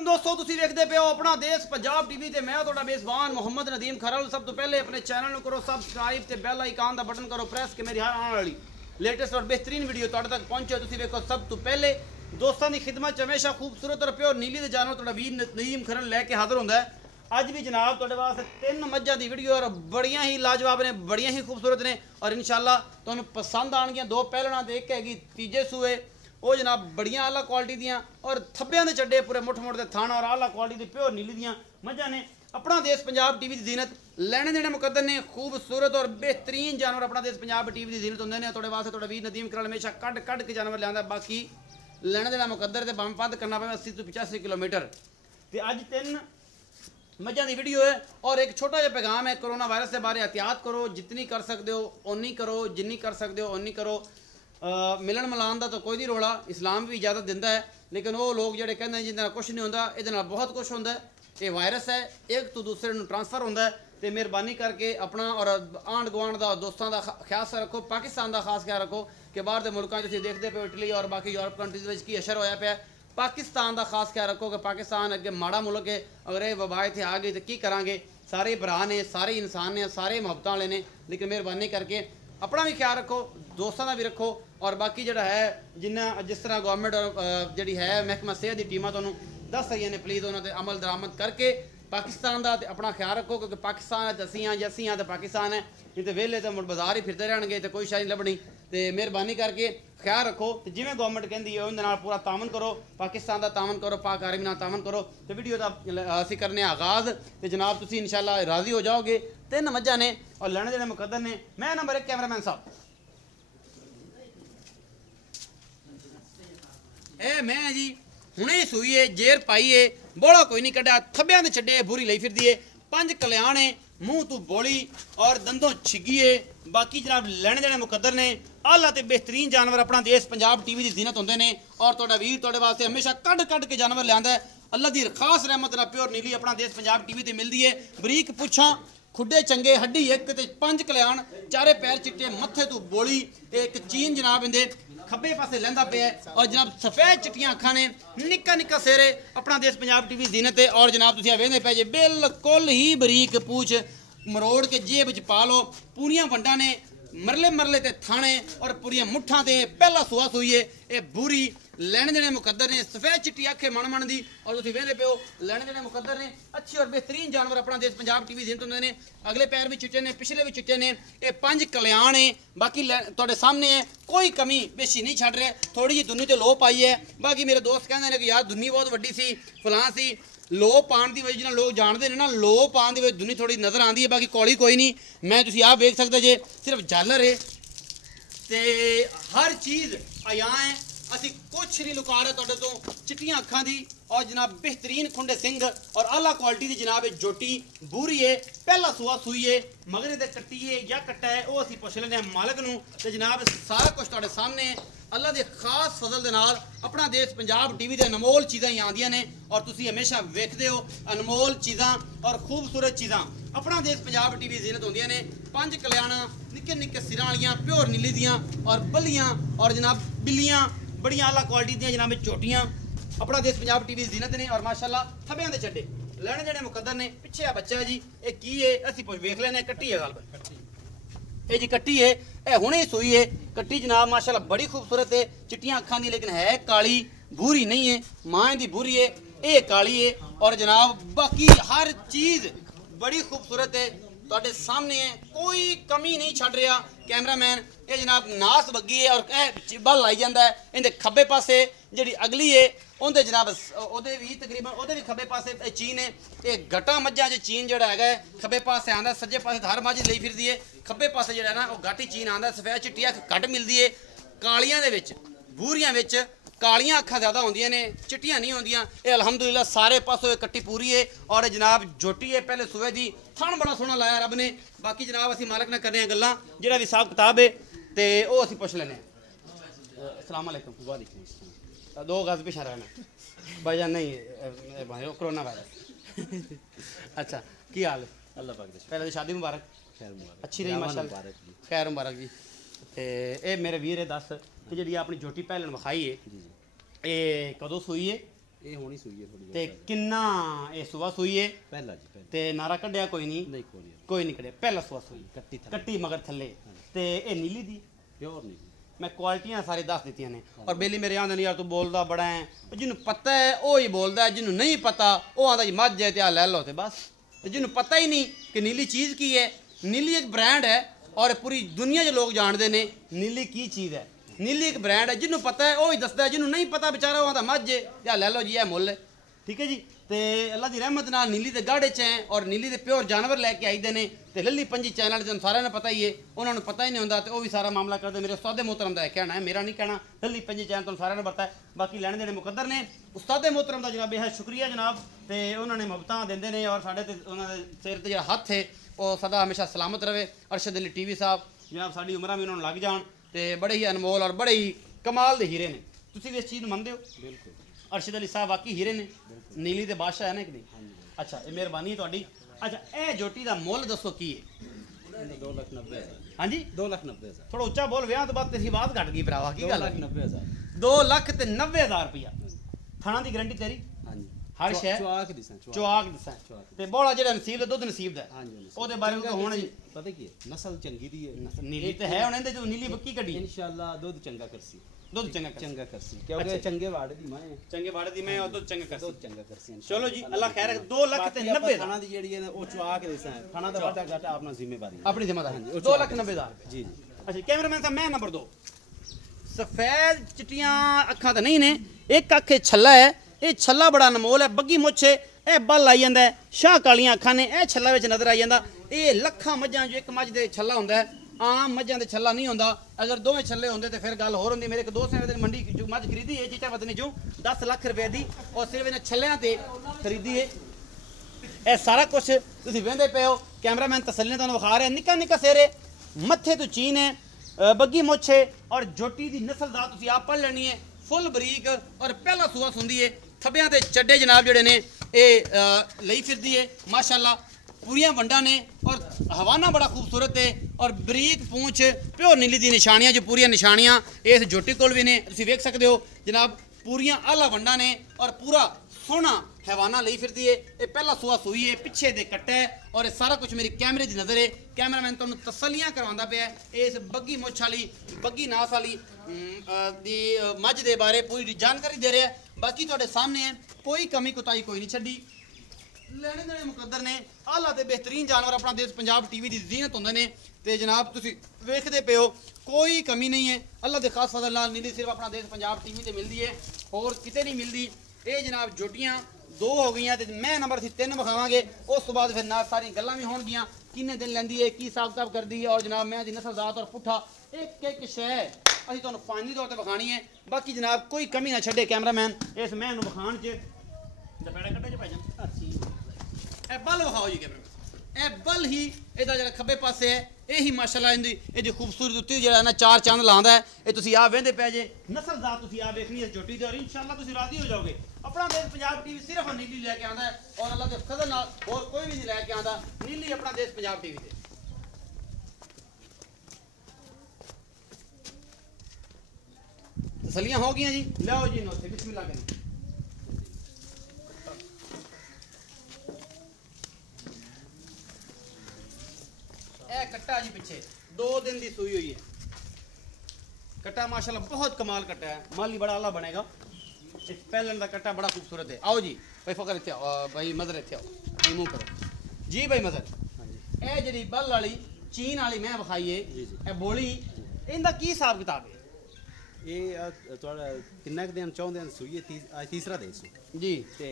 वालेकुम दोस्तों, तुसी देखते पे हो अपना देश पंजाब टीवी ते मैं तुहाडा मेज़बान मोहम्मद नदीम खरल। सब तो पहले अपने चैनल को करो सब्सक्राइब ते बेल आइकन दा बटन करो प्रेस कि मेरी हर आने वाली लेटेस्ट और बेहतरीन वीडियो तुहाडे तक पहुंचे। तुसी देखो सब तो पहले दोस्तों की खिदमत च हमेशा खूबसूरत और प्योर नीली दे जानवर तुहाडा वीर नदीम खरल लैके हाजिर होंदा है। अज भी जनाब तुहाडे वास्ते 3 मज्जां दी वीडियो और बड़ियां ही लाजवाब ने, बड़ियां ही खूबसूरत ने और इंशाअल्लाह तुहानूं पसंद आउणगियां। 2 पहलना देख के हैगी तीजे सूए वो जनाब बड़ियां आला क्वालिटी दियां और थब्बियां दे चड्डे पूरे मुठ मुठ दे थाना और आला क्वालिटी दी प्योर नीली दियां मज्जां ने। अपना देश पंजाब टीवी की जीनत लैने देने मुकद्दर ने। खूबसूरत और बेहतरीन जानवर अपना देश पंजाब टीवी की जीनत होंदे ने। तुहाडे वास्ते तुहाडा वीर नदीम खरल हमेशा कड के जानवर लिआंदा। बाकी लैने देना मुकद्दर ते भावें बंद करना पवे 80 तो 85 किलोमीटर। ते अज 3 मज्जां दी वीडियो है और एक छोटा जिहा पैगाम है। कोरोना वायरस के बारे एहतियात करो, जितनी कर सकते हो उन्नी करो, जिन्नी कर सकते हो उन्नी करो। मिलन मिलान का तो कोई नहीं रोला, इस्लाम भी इजाजत दिंदा है, लेकिन वो लोग जो कहते हैं जिंदे नाल कुछ नहीं होंदा, इहदे नाल बहुत कुछ होंदा है। ये वायरस है, एक तो दूसरे नूं ट्रांसफर होंदा है। तो मेहरबानी करके अपना और आंढ गुआंढ का दोस्तों का ख्याल रखो, पाकिस्तान का खास ख्याल रखो कि बाहर के मुल्कों तुसीं देखते पे इटली और बाकी यूरोप कंट्रीज में की असर होया पिया। पाकिस्तान का खास ख्याल रखो कि पाकिस्तान अगे माड़ा मुल्क है, अगर ये वबा इत्थे आ गई तो की करांगे। सारे भरा ने, सारे इंसान ने, सारे मुहब्बत वाले ने, लेकिन मेहरबानी करके अपना भी ख्याल रखो, दोस्तों का भी रखो और बाकी जो है जिन्हें जिस तरह गवर्नमेंट और जी है महकमा सेहत की टीमां तुहानूं दस रही ने, प्लीज़ उन्होंने अमल दरामद करके पाकिस्तान का अपना ख्याल रखो, क्योंकि पाकिस्तान है असी हाँ, जैसी हाँ तो पाकिस्तान है। नहीं तो वेले तो मुड़ बाजार ही फिरते रहने तो कोई शायद नहीं लभनी। तो मेहरबानी करके ख्याल रखो, तो जिमें गवर्नमेंट कहती है उनके पूरा तामन करो, पाकिस्तान का तामन करो, पाक आर्मी नाल तामन करो। तो वीडियो का असी करने आगाज़ तो जनाब तुसी इंशाअल्लाह राज़ी हो जाओगे। 3 मज्जां ने और लैने देने मुकद्दर ने। मैं नंबर 1 कैमरामैन साहब ए मैं जी हुणे सूई है, जेर पाई है, बोला कोई नहीं कढ़ा, थब्बियां दे छड्डे बुरी लई फिरदी है, 5 कल्याण है, मुंह तू बोली और दंदों छिगी है। बाकी जनाब लैने देने मुकद्दर ने। आला ते बेहतरीन जानवर अपना देश पंजाब टीवी की जीनत होंदे ने और तुहाडा वीर तुहाडे वास्ते हमेशा कड के जानवर लिआंदा है। अल्लाह दी खास रहमत नाल प्योर नीली अपना देश पंजाब टीवी ते मिलदी है। बरीक पुछां, खुडे चंगे, हड्डी एक ते 5 कल्याण, चारे पैर चिट्टे, मत्थे तू बोली, एक चीन जनाब इंदे खब्बे पासे लैंदा पे है और जनाब सफेद चिट्टियां अखां ने, निक्का निक्का सिर है। अपना देश पंजाब टीवी जीनत है और जनाब तुसीं वेंदे पे जे बिल्कुल ही बरीक पूछ मरोड़ के जेब च पा लो। पूरियां वंडा ने, मरले ते थाने और पूरियां मुठ्ठां ते पहला सुआ सुई है। ये बुरी लैने देने मुकद्दर ने, सफेद चिट्टी अखे मन दी और तुसीं वेंदे पे हो लैने देने मुकद्दर ने। अच्छी और बेहतरीन जानवर अपना देश पंजाब टीवी जीनत होंदे ने। अगले पैर भी चिट्टे ने, पिछले भी चिट्टे ने। ये 5 कल्याण है। बाकी तुहाडे सामने है, कोई कमी बेशी नहीं छड्ड रहे। थोड़ी जी दुन्नी तो लो पाई है। बाकी मेरे दोस्त कहते हैं कि यार दुन्नी बहुत वड्डी सी, फलां सी। लो पाने की वजह जिन्हें लोग जानते हैं ना, लो पाने की वजह दुनी थोड़ी नज़र आती है, बाकी कौड़ी कोई नहीं। मैं तुसीं आप वेख सकते जे सिर्फ झालर है ते हर चीज़ आया है। असी कुछ नहीं लुका रहे तुहाडे तो। चिट्टियां अखां दी और जनाब बेहतरीन खुंडे सिंह और आला क्वालिटी की जनाब जोटी बूरी है। पहला सुआ सुई है, मगरे ते कट्टी है या कट्टा है वो असी पुछ लेने मालक नूं। ते जनाब सारा कुछ तुहाडे सामने है। अल्लाह के खास फजल दे नाल अपना देश पंजाब टीवी के अनमोल चीज़ां ही आंदियां ने और तुसीं हमेशा वेखदे हो अनमोल चीज़ां और खूबसूरत चीज़ां। अपना देश पंजाब टीवी जीनत होंदियां ने। 5 कल्याणा, निक्के निक्के सिरां वालियां प्योर नीली दियां और बल्लियां और जनाब बिल्लियां बड़ियां आला क्वालिटी दियां जनाब चोटियां अपना देश पंजाब टीवी जीनत ने और माशाअल्लाह थब्बियां दे चड्डे लैने देने मुकद्दर ने। पिछे आ बच्चा है जी, ये की है असीं वेख लेने। कट्टी है गल ये जी, कट्टी है, ये हुणे ही सूई है। कट्टी जनाब माशाअल्लाह बड़ी खूबसूरत है, चिट्टियां अखां दी, लेकिन है काली, भूरी नहीं है। मां दी भूरी है, ये काली है और जनाब बाकी हर चीज़ बड़ी खूबसूरत है तुहाडे सामने है। कोई कमी नहीं छड्ड रहा कैमरामैन। ये जनाब नास बग्गी है और बल आई जाता है। इहदे खब्बे पासे जी अगली है उनके जनाब उहदे भी तकरीबन उहदे भी खब्बे पासे चीन है। ये गटा मज्जां च चीन जिहड़ा है खब्बे पासे आंदा, सज्जे पासे हर मझ लई फिरदी है। खब्बे पासे जिहड़ा ना वो गाटी चीन आंदा। सफेद चिट्टी अख घट मिलती है, कालियां दे विच भूरियां विच कालियां अखां ज़्यादा होंदियां ने, चिट्टियां नहीं होंदियां। ये अल्हम्दुलिल्लाह सारे पासों कट्टी पूरी है और जनाब जोटी है पहले सुबह दी। थन बड़ा सोहना लाया रब ने। बाकी जनाब असीं मालक नाल करने गल्लां, जिहड़ा भी हिसाब किताब है तो वह असीं पुछ लैने। अस्सलाम वालेकुम। वालेकुम अस्सलाम। 2 गज पिछा रहना भाईजान, नहीं कोरोना वायरस। अच्छा की हाल है? अल्लाह पाक दे पहले तो शादी मुबारक। खैर मुबारक, अच्छी रही माशाअल्लाह। खैर मुबारक जी। ये मेरे वीर है दस कि जी अपनी जोटी पहलन विखाई है, ये कदों सूई है? ਇਹ ਹੋਣੀ ਸੂਈ ਹੈ ਥੋੜੀ ਤੇ ਕਿੰਨਾ ਇਹ ਸੁਆ ਸੂਈ ਹੈ ਪਹਿਲਾ ਜੀ ਪਹਿਲਾ ਤੇ ਨਾਰਾ ਕੱਢਿਆ ਕੋਈ ਨਹੀਂ ਨਹੀਂ ਕੋਈ ਨਹੀਂ ਕੱਢਿਆ ਪਹਿਲਾ ਸੁਆ ਸੂਈ ਕੱਟੀ ਕੱਟੀ ਮਗਰ ਥੱਲੇ ਤੇ ਇਹ ਨੀਲੀ ਦੀ ਪਿਓਰ ਨਹੀਂ ਮੈਂ ਕੁਆਲਿਟੀਆਂ ਸਾਰੀ ਦੱਸ ਦਿੱਤੀਆਂ ਨੇ ਔਰ ਬੇਲੀ ਮੇਰੇ ਆਂਦੇ ਨੇ ਯਾਰ ਤੂੰ ਬੋਲਦਾ ਬੜਾ ਹੈ ਜਿਹਨੂੰ ਪਤਾ ਹੈ ਉਹ ਹੀ ਬੋਲਦਾ ਹੈ ਜਿਹਨੂੰ ਨਹੀਂ ਪਤਾ ਉਹ ਆਂਦਾ ਜੀ ਮੱਝ ਹੈ ਤੇ ਆ ਲੈ ਲਓ ਤੇ ਬਸ ਤੇ ਜਿਹਨੂੰ ਪਤਾ ਹੀ ਨਹੀਂ ਕਿ ਨੀਲੀ ਚੀਜ਼ ਕੀ ਹੈ ਨੀਲੀ ਇੱਕ ਬ੍ਰਾਂਡ ਹੈ ਔਰ ਪੂਰੀ ਦੁਨੀਆ 'ਚ ਲੋਕ ਜਾਣਦੇ ਨੇ ਨੀਲੀ ਕੀ ਚੀਜ਼ ਹੈ ਨੀਲੀ ਇੱਕ ਬ੍ਰਾਂਡ ਹੈ ਜਿਹਨੂੰ ਪਤਾ ਹੈ ਉਹ ਹੀ ਦੱਸਦਾ ਜਿਹਨੂੰ ਨਹੀਂ ਪਤਾ ਵਿਚਾਰਾ ਉਹ ਆਂਦਾ ਮੱਝ ਹੈ ਤੇ ਆ ਲੈ ਲਓ ਜੀ ਇਹ ਮੁੱਲ ਹੈ ਠੀਕ ਹੈ ਜੀ ਤੇ ਅੱਲਾ ਦੀ ਰਹਿਮਤ ਨਾਲ ਨੀਲੀ ਦੇ ਗਾੜੇ 'ਚ ਹੈ ਔਰ ਨੀਲੀ ਦੇ ਪਿਓਰ ਜਾਨਵਰ ਲੈ ਕੇ ਆਈਦੇ ਨੇ ਤੇ ਲੱਲੀ ਪੰਜੀ ਚੈਨਲ ਤੁਹਾਨੂੰ ਸਾਰਿਆਂ ਨੂੰ ਪਤਾ ਹੀ ਹੈ ਉਹਨਾਂ ਨੂੰ ਪਤਾ ਹੀ ਨਹੀਂ ਹੁੰਦਾ ਤੇ ਉਹ ਵੀ ਸਾਰਾ ਮਾਮਲਾ ਕਰਦੇ ਮੇਰੇ ਉਸਤਾਦ ਮੁਹਤਰਮ ਦਾ ਕਹਿਣਾ ਹੈ ਮੇਰਾ ਨਹੀਂ ਕਹਿਣਾ ਲੱਲੀ ਪੰਜੀ ਚੈਨਲ ਤੁਹਾਨੂੰ ਸਾਰਿਆਂ ਨੂੰ ਪਤਾ ਹੈ ਬਾਕੀ ਲੈਣ ਦੇਣੇ ਮੁਕੱਦਰ ਨੇ ਉਸਤਾਦ ਮੁਹਤਰਮ ਦਾ ਜਨਾਬ ਬੇਹੱਦ ਸ਼ੁਕਰੀਆ ਜਨਾਬ ਤੇ ਉਹਨਾਂ ਨੇ ਮੁਹੱਬਤਾਂ ਦਿੰਦੇ ਨੇ ਔਰ ਸਾਡੇ ਤੇ ਉਹਨਾਂ ਦੇ ਸਿਰ ਤੇ ਜਿਹੜਾ ਹੱਥ ਹੈ ਉਹ ਸਦਾ ਹਮੇਸ਼ਾ ਸਲਾਮਤ ਰਵੇ ਅਰਸ਼ਦ ਅਲੀ ਟੀਵੀ ਸਾਹਿਬ ਜਨਾਬ ਸਾਡੀ ਉਮਰਾਂ ਵੀ ਉਹਨਾਂ ਨੂੰ ਲੱਗ ਜਾਣ ਤੇ ਬੜੇ ਹੀ ਅਨਮੋਲ ਔਰ ਬੜੇ ਹੀ ਕਮਾਲ ਦੇ ਹੀਰੇ ਨੇ ਤੁਸੀਂ ਵੀ ਇਸ ਚੀਜ਼ ਨੂੰ ਮੰਨਦੇ ਹੋ ਬਿਲਕੁਲ ਅਰਸ਼ਦ ਅਲੀ ਸਾਹਿਬ ਵਾਕਈ ਹੀਰੇ ਨੇ ਨੀਲੀ ਦੇ ਬਾਦਸ਼ਾਹ ਹੈ ਨਾ ਕਿ ਨਹੀਂ ਅੱਛਾ ਇਹ ਮਿਹਰਬਾਨੀ ਤੁਹਾਡੀ ਅੱਛਾ ਇਹ ਜੋਟੀ ਦਾ ਮੁੱਲ ਦੱਸੋ ਕੀ ਹੈ 2,90,000 ਹਾਂਜੀ 2,90,000 ਥੋੜਾ ਉੱਚਾ ਬੋਲ ਵਿਆਹ ਤੋਂ ਬਾਅਦ ਤੇਰੀ ਆਵਾਜ਼ ਘਟ ਗਈ ਭਰਾਵਾ ਕੀ ਗੱਲ 2,90,000 2,90,000 ਰੁਪਇਆ ਥਾਣਾ ਦੀ ਗਾਰੰਟੀ ਤੇਰੀ ਹਾਂਜੀ ਹਰ ਸ਼ੈ ਚਵਾਕ ਦਿਸਾਂ ਚਵਾਕ ਦਸਾਂ ਤੇ ਬੋਲਾ ਜਿਹੜਾ ਨਸੀਬ ਦਾ ਦੁੱਧ ਨਸੀਬ ਦਾ ਹਾਂਜੀ ਉਹਦੇ ਬਾਰੇ ਤਾਂ ਹੁਣ ਪਤਾ ਕੀ ਹੈ ਨਸਲ ਚੰਗੀ ਦੀ ਹੈ ਨੀਲੀ ਤੇ ਹੈ ਹੁਣ ਇਹਦੇ ਜੋ ਨੀਲੀ ਬੱਕੀ ਕੱਢੀ ਇਨਸ਼ਾਅੱਲਾ ਦੁੱਧ ਚੰਗਾ ਕਰਸੀ ਦੁੱਧ ਚੰਗਾ ਚੰਗਾ ਕਰਸੀ ਕਿਉਂਕਿ ਚੰਗੇ ਵਾੜੇ ਦੀ ਮਾਂ ਹੈ ਚੰਗੇ ਵਾੜੇ ਦੀ ਮੈਂ ਉਹ ਦੁੱਧ ਚੰਗਾ ਕਰਸੀ ਦੁੱਧ ਚੰਗਾ ਕਰਸੀ ਚਲੋ ਜੀ ਅੱਲਾ ਖੈਰ ਰੱਖੇ 2,90,000 ਖਾਣਾ ਦੀ ਜਿਹੜੀ ਹੈ ਉਹ ਚਵਾਕ ਦਿਸਾਂ ਖਾਣਾ ਦਾ ਵਾਟਾ ਘਾਟਾ ਆਪਣਾ ਜ਼ਿੰਮੇਵਾਰੀ ਆਪਣੀ ਜ਼ਿੰਮੇਵਾਰੀ 2,90,000 ਜੀ ਜੀ ਅੱਛਾ ਕੈਮਰਾਮੈਨ ਸਾਹਿਬ ਮੈਂ ਨੰਬਰ 2 ਸਫੈਦ ਚਿੱਟੀਆਂ ਅੱਖਾਂ ਤਾਂ ਨਹੀਂ ਨੇ ਇੱਕ ਅੱਖ ਛੱਲਾ ਹੈ ਇਹ ਛੱਲਾ ਬੜਾ ਅਨਮੋਲ ਹੈ ਬੱਗੀ ਮੁੱਛੇ ਇਹ ਬੱਲ ਆਈ ਜਾਂਦਾ ਹੈ ਸ਼ਾਹ ਕਾਲੀਆਂ ਅੱਖਾਂ ਨੇ ਇਹ ਛੱਲਾ ਵਿੱਚ ਨਜ਼ਰ ਆਈ ਜਾਂਦਾ ਇਹ ਲੱਖਾਂ ਮੱਝਾਂ ਜੋ ਇੱਕ ਮੱਝ ਦੇ ਛੱਲਾ ਹੁੰਦਾ ਹੈ ਆਮ ਮੱਝਾਂ ਦੇ ਛੱਲਾ ਨਹੀਂ ਹੁੰਦਾ ਅਗਰ ਦੋਵੇਂ ਛੱਲੇ ਹੁੰਦੇ ਤੇ ਫਿਰ ਗੱਲ ਹੋਰ ਹੁੰਦੀ ਮੇਰੇ ਇੱਕ ਦੋਸਤ ਨੇ ਮੰਡੀ ਜੋ ਮੱਝ ਖਰੀਦੀ ਹੈ ਚੀਚਾ ਪਤਨੀ ਜੋ 10 ਲੱਖ ਰੁਪਏ ਦੀ ਔਰ ਸਿਰਫ ਇਹਨਾਂ ਛੱਲਿਆਂ ਤੇ ਖਰੀਦੀ ਹੈ ਇਹ ਸਾਰਾ ਕੁਝ ਤੁਸੀਂ ਵੇਖਦੇ ਪਏ ਹੋ ਕੈਮਰਾਮੈਨ ਤਸੱਲੀ ਨਾਲ ਤੁਹਾਨੂੰ ਵਿਖਾ ਰਿਹਾ ਨਿੱਕਾ ਨਿੱਕਾ ਸੇਰੇ ਮੱਥੇ ਤੋਂ ਚੀਨ ਹੈ ਬੱਗੀ ਮੁੱਛੇ ਔਰ ਜੋਟੀ ਦੀ ਨਸਲ ਦਾ ਤੁਸੀਂ ਆਪ ਪੜ੍ਹ ਲੈਣੀ ਹੈ ਫੁੱਲ ਬਰੀਕ ਔਰ ਪਹਿਲਾ ਸੂਆ ਸੁੰਦੀ ਹੈ ਥੱਬਿਆਂ ਤੇ ਚੱਡੇ ਜਨਾਬ ਜਿਹੜੇ ਨੇ ਇਹ ਲਈ ਫਿਰਦੀ ਹੈ ਮਾਸ਼ਾਅੱਲਾ ਪੂਰੀਆਂ ਵੰਡਾਂ ਨੇ ਔਰ ਹਵਾਨਾ ਬੜਾ ਖੂਬਸੂਰਤ ਹੈ ਔਰ ਬਰੀਕ ਪੂੰਛ ਪਿਓ ਨੀਲੀ ਦੀ ਨਿਸ਼ਾਨੀਆਂ ਜੋ ਪੂਰੀਆਂ ਨਿਸ਼ਾਨੀਆਂ ਇਸ ਜੋਟੀ ਕੋਲ ਵੀ ਨੇ ਤੁਸੀਂ ਵੇਖ ਸਕਦੇ ਹੋ ਜਨਾਬ ਪੂਰੀਆਂ ਆਲਾ ਵੰਡਾਂ ਨੇ ਔਰ ਪੂਰਾ ਸੋਹਣਾ ਹੈਵਾਨਾ ਲਈ ਫਿਰਦੀ ਹੈ ਇਹ ਪਹਿਲਾ ਸੂਆ ਸੂਈ ਹੈ ਪਿੱਛੇ ਦੇ ਕੱਟਾ ਹੈ ਔਰ ਇਹ ਸਾਰਾ ਕੁਝ ਮੇਰੀ ਕੈਮਰੇ ਦੀ ਨਜ਼ਰ ਹੈ ਕੈਮਰਾਮੈਨ ਤੁਹਾਨੂੰ ਤਸੱਲੀਆਂ ਕਰਵਾਉਂਦਾ ਪਿਆ ਇਸ ਬੱਗੀ ਮੁੱਛ ਵਾਲੀ ਬੱਗੀ ਨਾਸ ਵਾਲੀ ਦੀ ਮੱਝ ਦੇ ਬਾਰੇ ਪੂਰੀ ਜਾਣਕਾਰੀ ਦੇ ਰਿਹਾ ਬਾਕੀ ਤੁਹਾਡੇ ਸਾਹਮਣੇ ਹੈ ਕੋਈ ਕਮੀ ਕੁਤਾਈ ਕੋਈ ਨਹੀਂ ਛੱਡੀ ਲੈਣੇ ਦੇਣੇ ਮੁਕੱਦਰ ਨੇ ਆਲਾ ਤੇ ਬਿਹਤਰੀਨ ਜਾਨਵਰ ਆਪਣਾ ਦੇਸ਼ ਪੰਜਾਬ ਟੀਵੀ ਦੀ ਜ਼ੀਨਤ ਹੁੰਦੇ ਨੇ ਤੇ ਜਨਾਬ ਤੁਸੀਂ ਵੇਖਦੇ ਪਏ ਹੋ ਕੋਈ ਕਮੀ ਨਹੀਂ ਹੈ ਅੱਲਾ ਦੇ ਖਾਸ ਫਜ਼ਲ ਨਾਲ ਨੀਲੀ ਸਿਰਫ ਆਪਣਾ ਦੇਸ਼ ਪੰਜਾਬ ਟੀਵੀ ਤੇ ਮਿਲਦੀ ਹੈ ਹੋਰ ਕਿਤੇ ਨਹੀਂ ਮਿਲਦੀ ਇਹ ਜਨਾਬ ਜੋਟੀਆਂ 2 ਹੋ ਗਈਆਂ ਤੇ ਮੈਂ ਨੰਬਰ 3 ਵਿਖਾਵਾਂਗੇ ਉਸ ਤੋਂ ਬਾਅਦ ਫਿਰ ਨਾਲ ਸਾਰੀਆਂ ਗੱਲਾਂ ਵੀ ਹੋਣਗੀਆਂ ਕਿੰਨੇ ਦਿਨ ਲੈਂਦੀ ਹੈ ਕੀ ਹਿਸਾਬ ਕਿਤਾਬ ਕਰਦੀ ਹੈ ਔਰ ਜਨਾਬ ਮੈਂ ਦੀ ਨਸਲ ਜ਼ਾਤ ਔਰ ਪੁੱਠਾ ਇੱਕ ਸ਼ੈ ਅਸੀਂ ਤੁਹਾਨੂੰ ਫਾਈਨਲੀ ਤੌਰ ਤੇ ਵਿਖਾਣੀ ਹੈ ਬਾਕੀ ਜਨਾਬ ਕੋਈ ਕਮੀ ਨਾ ਛੱਡੇ ਕੈਮਰਾਮੈਨ ਇਸ ਮੈਂ ਨੂੰ ਵਿਖਾਣ 'ਚ ਦੁਪਹਿਰਾ ਕੱਢੇ 'ਚ ਭਾਈ ਜਾਨ ਅੱਛੀ ਇਹ ਬੱਲ ਵਿਖਾਓ ਜੀ ਕੈਮਰਾਮੈਨ ਇਹ ਬੱਲ ਹੀ ਇਹਦਾ ਜਿਹੜਾ ਖੱਬੇ ਪਾਸੇ ਹੈ ਇਹ ਹੀ ਮਾਸ਼ਾਅੱਲਾ ਇਹਦੀ ਖੂਬਸੂਰਤ ਉੱਤੇ ਜਿਹੜਾ ਨਾ 4 ਚੰਦ ਲਾਉਂਦਾ ਹੈ ਇਹ ਤੁਸੀਂ ਆਪ ਵੇਖਦੇ ਪਏ ਜੇ ਨਸਲ ਦਾ ਤੁਸੀਂ ਆਪ ਵੇਖਣੀ ਇਸ ਜੋਟੀ ਤੇ ਔਰ ਇਨਸ਼ਾਅੱਲਾ ਤੁਸੀਂ ਰਾਜ਼ੀ ਹੋ ਜਾਓਗੇ ਆਪਣਾ ਦੇਸ਼ ਪੰਜਾਬ ਟੀਵੀ ਸਿਰਫ ਨੀਲੀ ਲੈ ਕੇ ਆਉਂਦਾ ਹੈ ਔਰ ਅੱਲਾ ਦੇ ਫਜ਼ਲ ਨਾਲ ਹੋਰ ਕੋਈ ਵੀ ਨਹੀਂ ਲੈ ਕੇ ਆਉਂਦਾ ਨੀਲੀ ਆਪਣਾ ਦੇਸ਼ ਪੰਜਾਬ ਟੀਵੀ ਤੇ ਤਸੱਲੀਆਂ ਹੋ ਗਈਆਂ ਜੀ ਲਿਆਓ ਜੀ ਨੋਥੇ ਬਿਸਮਿਲ੍ਲਾਹ ਕਰੀਏ ਇਹ ਕੱਟਾ ਜੀ ਪਿੱਛੇ 2 ਦਿਨ ਦੀ ਸੂਈ ਹੋਈ ਹੈ ਕੱਟਾ ਮਾਸ਼ਾਅੱਲਾ ਬਹੁਤ ਕਮਾਲ ਕੱਟਾ ਹੈ ਮਾਲੀ ਬੜਾ ਆਲਾ ਬਣੇਗਾ ਇਸ ਪਹਿਲਣ ਦਾ ਕੱਟਾ ਬੜਾ ਖੂਬਸੂਰਤ ਹੈ ਆਓ ਜੀ ਭਾਈ ਫਕਰ ਇੱਥੇ ਆਓ ਭਾਈ ਮਜ਼ਰ ਇੱਥੇ ਆਓ ਮੂੰਹ ਕਰੋ ਜੀ ਭਾਈ ਮਜ਼ਰ ਹਾਂਜੀ ਇਹ ਜਿਹੜੀ ਬੱਲ ਵਾਲੀ ਚੀਨ ਵਾਲੀ ਮੈਂ ਵਿਖਾਈਏ ਇਹ ਬੋਲੀ ਇਹਦਾ ਕੀ ਹਿਸਾਬ ਕਿਤਾਬ ਹੈ ਇਹ ਤੁਹਾਡਾ ਕਿੰਨਾ ਕੁ ਦਿਨ ਚਾਹੁੰਦੇ ਹਨ ਸੂਈ ਤੀਸਰਾ ਦੇ ਸੂ ਜੀ ਤੇ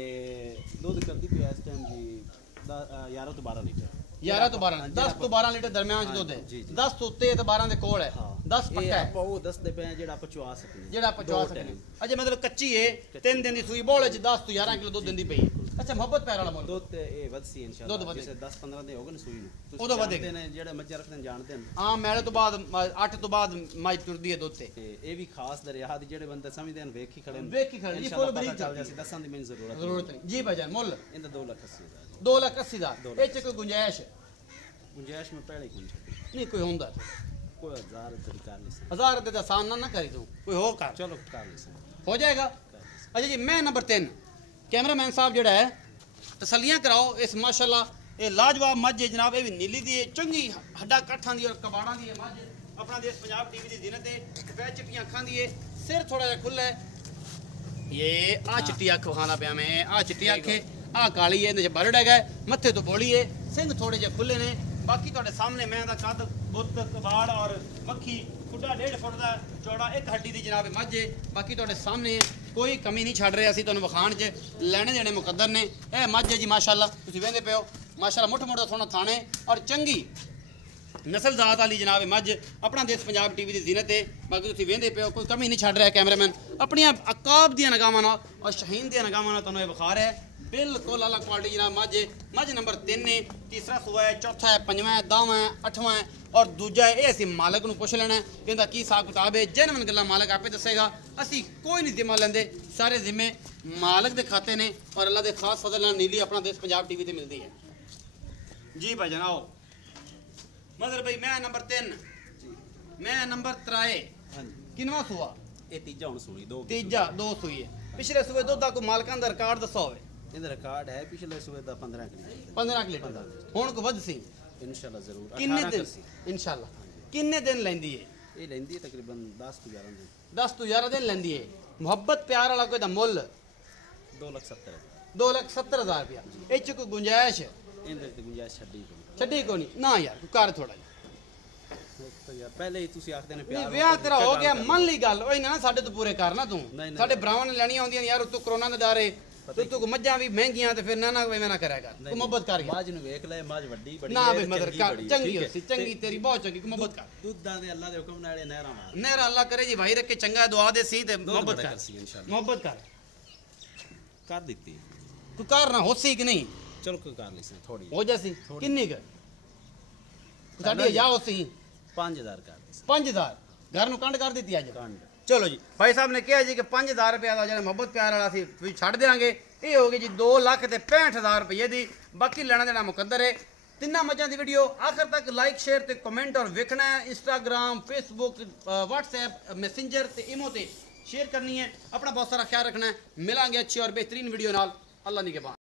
ਦੁੱਧ ਕਰਦੀ ਪਈ ਇਸ ਟਾਈਮ ਜੀ 11 ਤੋਂ 12 ਲੀਟਰ 11 ਤੋਂ 12 10 ਤੋਂ 12 ਲੀਟਰ ਦਰਮਿਆਨ ਚ ਦੁੱਧ ਹੈ 10 ਤੋਂ ਉੱਤੇ ਤੇ 12 ਦੇ ਕੋਲ ਹੈ 10 ਪੱਕਾ ਹੈ ਆਪਾਂ ਉਹ ਦੱਸਦੇ ਪਏ ਜਿਹੜਾ ਆਪਾਂ ਚਵਾ ਸਕਦੇ ਜਿਹੜਾ ਆਪਾਂ ਚਵਾ ਸਕਦੇ ਅਜੇ ਮਤਲਬ ਕੱਚੀ ਹੈ 3 ਦਿਨ ਦੀ ਸੂਈ ਬੋਲੇ ਚ 10 ਤੋਂ 11 ਕਿਲੋ ਦੁੱਧ ਦਿੰਦੀ ਪਈ ਅੱਛਾ ਮੁਹੱਬਤ ਪੈਰ ਵਾਲਾ ਮੁੱਲ ਦੁੱਧ ਇਹ ਵਧਸੀ ਇਨਸ਼ਾਅੱਲਾ ਜਿਵੇਂ 10 15 ਦੇ ਹੋਗੇ ਨਾ ਸੂਈ ਨੂੰ ਉਦੋਂ ਵਧੇ ਨੇ ਜਿਹੜੇ ਮੱਝਾਂ ਰੱਖਦੇ ਜਾਣਦੇ ਨੇ ਹਾਂ ਮੈਲੇ ਤੋਂ ਬਾਅਦ 8 ਤੋਂ ਬਾਅਦ ਮੱਝ ਤੁਰਦੀ ਹੈ ਦੁੱਧ ਤੇ ਇਹ ਵੀ ਖਾਸ ਦਰਿਆ ਦੇ ਜਿਹੜੇ ਬੰਦੇ ਸਮਝਦੇ ਹਨ ਵੇਖ ਹੀ ਖੜੇ ਨੇ ਵੇਖ ਹੀ ਖੜੇ ਜੀ ਫੁੱਲ ਬਰੀਕ ਚੱਲ ਜਾਂਦੀ ਦੱਸਣ ਦੀ ਮੈਨੂੰ ਜ਼ਰੂਰਤ ਨਹੀਂ ਜੀ ਭਾਈਜਾਨ ਮੁੱਲ ਇਹਦਾ 2,80,000 2,80,000 ਇਹ ਚ ਕੋਈ ਗੁੰਜਾਇਸ਼ ਗੁੰਜਾਇਸ਼ ਮੈਂ ਪਹਿਲੇ ਹੀ ਨਹੀਂ ਕੋਈ ਹੁੰਦਾ ਕੋਈ 1000 ਤੇ ਕਰ ਲਈ 1000 ਦੇ ਆਸਾਨ ਨਾ ਕਰੀ ਤੂੰ ਕੋਈ ਹੋਰ ਕਰ ਚਲੋ ਕਰ ਲਈ ਹੋ ਜਾਏਗਾ ਅੱਛਾ ਜੀ ਮੈਂ ਨੰਬਰ 3 कैमरामैन साहब जोड़ा है तसलियां कराओ इस माशाल्लाह ये लाजवाब मझ है जनाब। ये भी नीली दी है चंगी हड्डा कट्ठां दी और कबाड़ा दी है मझ। अपना देश पंजाब टीवी की जीनत है। वह चिट्टियां अखां दी है, सिर थोड़ा जिहा खुला है। ये आ चिट्टी अख वखाना पिया मैं, आ चिट्टी अख है, आ काली है, इहदे च बरड़ है, मत्थे तो बोली है, सिंह थोड़े जे खुले ने। बाकी तुहाडे सामने मैं दा कद बुत कबाड़ और मक्खी खुड्डा 1.5 फुट का चौड़ा एक हड्डी की जनाब मझ है। बाकी तुहाडे सामने कोई कमी नहीं छड़ रहे असीं तुहानूं विखाण च, लैणे देने मुकद्दर ने। यह मझ है जी माशाल्लाह, तुसीं वेंदे पियो माशाल्लाह मुठ मुठ सोहना थाने और चंगी नस्लजात वाली जनाब मझ। अपना देश पंजाब टीवी की जीनत है। बाकी तुसीं वेंदे पियो कोई कमी नहीं छड़ रहा कैमरामैन अपनी अकाब दी निगाहां नाल और शहीन दी निगाहां नाल तुहानूं विखा रहा है। बिल्कुल अलग क्वालिटी जनाब मझ है। मझ नंबर 3 है, तीसरा सूआ है, चौथा है, पंजवां है, 10वां है, 8वां है और दूजा है। ये असीं मालक नूं पुछ लेना कि इहदा की हिसाब किताब है। जेनवन गल्लां मालक आपे दसेगा, असीं कोई नहीं जिम्मा लैंदे, सारे जिम्मे मालक दे खाते ने और अल्लाह दे खास फजल नाल नीली अपना देश पंजाब टीवी ते मिलदी है जी भाई जनाओ। मदर भाई मैं नंबर 3 मैं नंबर 3 किनवा सूआ ये तीजा हुण सूई दो तीजा 2 सूई है। पिछले सूए दुध दा कोई मालकां दा रिकॉर्ड दसो होवे। ਇਹਦਾ ਰਿਕਾਰਡ ਹੈ ਪਿਛਲੇ ਸੂਏ ਦਾ 15 ਕਿਲੋ 15 लीटर ਦਾ ਹੁਣ ਕੋ ਵੱਧ ਸੀ ਇਨਸ਼ਾਅੱਲਾ ਜ਼ਰੂਰ ਕਿੰਨੇ 18 ਦਿਨ ਕਰਸੀ ਇਨਸ਼ਾਅੱਲਾ ਕਿੰਨੇ ਦਿਨ ਲੈਂਦੀ ਹੈ ਇਹ ਲੈਂਦੀ ਹੈ ਤਕਰੀਬਨ 10 ਤੋਂ 11 ਦਿਨ 10 ਤੋਂ 11 ਦਿਨ ਲੈਂਦੀ ਹੈ। ਮੁਹੱਬਤ ਪਿਆਰ ਵਾਲਾ ਕੋਈ ਦਾ ਮੁੱਲ 2,70,000 2,70,000 ਰੁਪਇਆ। ਇਹ ਚ ਕੋਈ ਗੁੰਜਾਇਸ਼ ਇਹਦੇ ਤੇ ਗੁੰਜਾਇਸ਼ ਛੱਡੀ ਕੋਈ ਛੱਡੀ ਕੋ ਨਹੀਂ ਨਾ ਯਾਰ ਕੋਈ ਕਰ ਥੋੜਾ ਯਾਰ ਪਹਿਲੇ ਹੀ ਤੁਸੀਂ ਆਖਦੇ ਨੇ ਨਹੀਂ ਪਿਆਰ ਵਿਆਹ ਤੇਰਾ ਹੋ ਗਿਆ ਮੰਨ ਲਈ ਗੱਲ ਉਹ ਨਾ ਸਾਡੇ ਤੋਂ ਪੂਰੇ ਕਰ ਨਾ ਤੂੰ ਨਹੀਂ। ਸਾਡੇ ਭਰਾਵਾਂ ਨੇ ਲੈਣੀਆਂ ਆਉਂਦੀਆਂ ਯਾਰ ਤੂੰ ਕਰੋਨਾ ਦੇ ਡਾਰੇ ਤੂੰ ਮੱਝਾਂ ਵੀ ਮਹਿੰਗੀਆਂ ਤੇ ਫਿਰ ਨਾ ਮੈਂ ਨਾ ਕਰਿਆਗਾ ਤੂੰ ਮੁਹੱਬਤ ਕਰ ਗਿਆ ਮਾਝ ਨੂੰ ਵੇਖ ਲੈ ਮਾਝ ਵੱਡੀ ਬੜੀ ਨਾ ਬਈ ਮਦਰ ਕਰ ਚੰਗੀ ਹੋਸੀ ਚੰਗੀ ਤੇਰੀ ਬਹੁਤ ਚੰਗੀ ਮੁਹੱਬਤ ਕਰ ਦੁੱਧਾਂ ਦੇ ਅੱਲਾ ਦੇ ਹੁਕਮ ਨਾਲ ਨਹਿਰਾਂ ਮਾਰ ਨਹਿਰ ਅੱਲਾ ਕਰੇ ਜੀ ਭਾਈ ਰੱਖੇ ਚੰਗਾ ਦੁਆ ਦੇ ਸੀ ਤੇ ਮੁਹੱਬਤ ਕਰ ਸੀ ਇਨਸ਼ਾਅੱਲਾ ਮੁਹੱਬਤ ਕਰ ਦਿੱਤੀ ਤੂੰ ਕਰ ਨਾ ਹੋਸੀ ਕਿ ਨਹੀਂ ਚਲੋ ਕੋਈ ਕਰ ਲਈ ਸੀ ਥੋੜੀ ਹੋ ਜਾਸੀ ਕਿੰਨੀ ਕਰ ਸਾਡੀ ਜਾ ਹੋਸੀ 5000 ਕਰ ਦਿੱਤੀ 5000 ਘਰ ਨੂੰ ਕੰਡ ਕਰ ਦਿੱਤੀ ਅੱਜ ਕੰਡ ਚਲੋ ਜੀ ਭਾਈ ਸਾਹਿਬ ਨੇ ਕਿਹਾ ਜੀ ਕਿ 5000 ਰੁਪਏ ਦਾ ਜਿਹੜਾ ਮੁਹੱਬਤ ਪਿਆਰ ਵਾਲਾ ਸੀ ਵੀ ਛੱਡ ਦੇਾਂਗੇ। ਇਹ ਹੋ ਗਈ ਜੀ 2,65,000 ਰੁਪਏ ਦੀ। ਬਾਕੀ ਲੈਣਾ ਦੇਣਾ ਮੁਕੱਦਰ ਹੈ। ਤਿੰਨਾਂ ਮੱਝਾਂ ਦੀ ਵੀਡੀਓ ਆਖਰ ਤੱਕ ਲਾਈਕ ਸ਼ੇਅਰ ਤੇ ਕਮੈਂਟ ਔਰ ਵੇਖਣਾ ਹੈ। ਇੰਸਟਾਗ੍ਰਾਮ ਫੇਸਬੁੱਕ WhatsApp ਮੈਸੇਂਜਰ ਤੇ ਇਮੋ ਤੇ ਸ਼ੇਅਰ ਕਰਨੀ ਹੈ। ਆਪਣਾ ਬਹੁਤ ਸਾਰਾ ਖਿਆਲ ਰੱਖਣਾ ਹੈ। ਮਿਲਾਂਗੇ ਅੱਛੀ ਔਰ ਬਿਹਤਰੀਨ ਵੀਡੀਓ ਨਾਲ। ਅੱਲਾ ਨਿਗਹਿਬਾਨ।